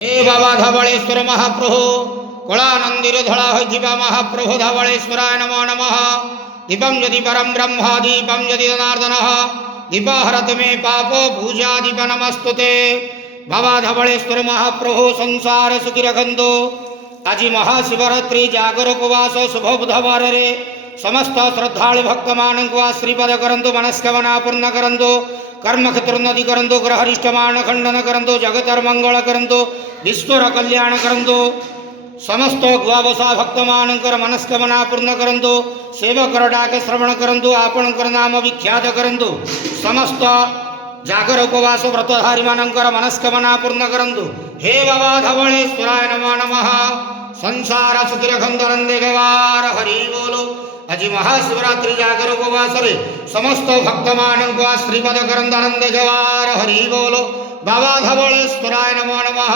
हे बाबा धवलेश्वर महाप्रभु कलानंदीर धड़ा होइथिबा महाप्रभु धवलेश्वराय नमो नमः। दीपम यदि परम ब्रह्म दीपम यदि जनार्दन दीप हरत मे पापो पूजा दीप नमस्तुते। बाबा धवलेश्वर महाप्रभु संसार सुखी रखंतु। आज महाशिवरात्रि जागर उपवास शुभ बुधवार रे समस्त श्रद्धालु भक्त मान को आश्रीपद करंतु मनस्कामना पूर्ण करंतु कर्म क्षेत्रोन्नति करंतु ग्रहरिष्टमान खंडन करंतु जगतर मंगल करंतु विश्वर कल्याण करंतु समस्त गुआवसा भक्त मानकर मनस्कामना पूर्ण करंतु सेवकर डाक श्रवण करंतु आपणकर नाम विख्यात करंतु समस्त जागर उपवास व्रतधारी मानकर मनस्कामना पूर्ण करंतु। हे बाबा धवलेश्वराय नमो नमः। संसार सुखी रखंतु नंदे गवार हरि बोलो। आज महाशिवरात्रि जागर उपवास रे समस्त भक्त मान को आश्रीपद करंतु नंदे गवार हरि बोलो। बाबा धवलेश्वराय नमो नमः।